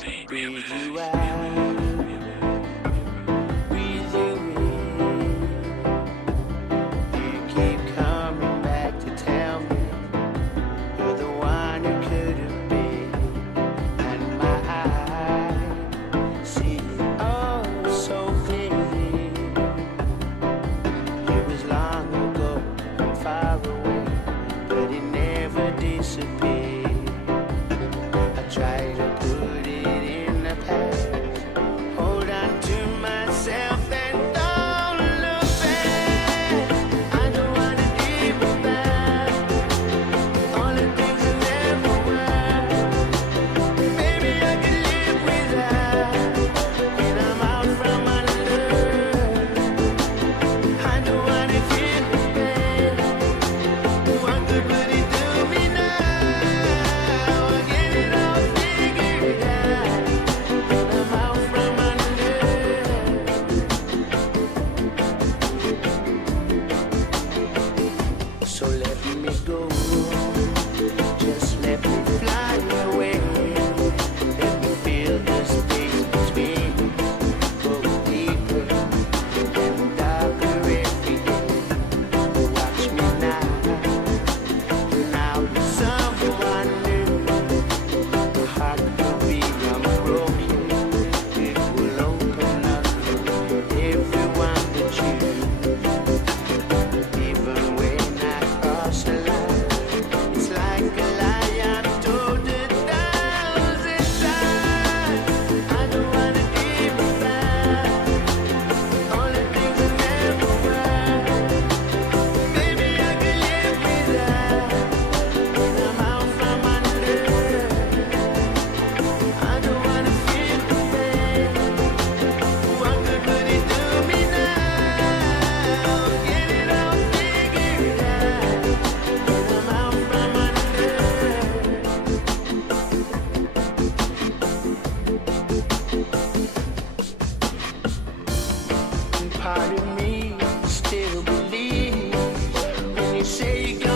Breathe you out, breathe you in. You keep coming back to tell me you're the one who could have been. And my eyes see it all so clearly. It was long ago and far away, but it never disappeared. I try to put it in the past, hold on to myself and don't look back. I don't wanna give it back, all the things that never were. Maybe I could live without, when I'm out from under. I don't wanna feel the pain, what good would it do me now? I get it all figured out, when I'm out from under. So let me go, just let me fly away. Let me feel the space between us, go deeper and darker every day. Watch me now, and I'll be someone new. My heart will be unbroken, it will open up for everyone but you. Even when I cross a line, it's like a lie I've told 1,000 times. I don't wanna give it back, all the things that never were. Maybe I could live without, when I'm out from under. I don't wanna feel the pain, what good would it do me now? Get it all figured out, when I'm out from under. Part of me still believes when you say you're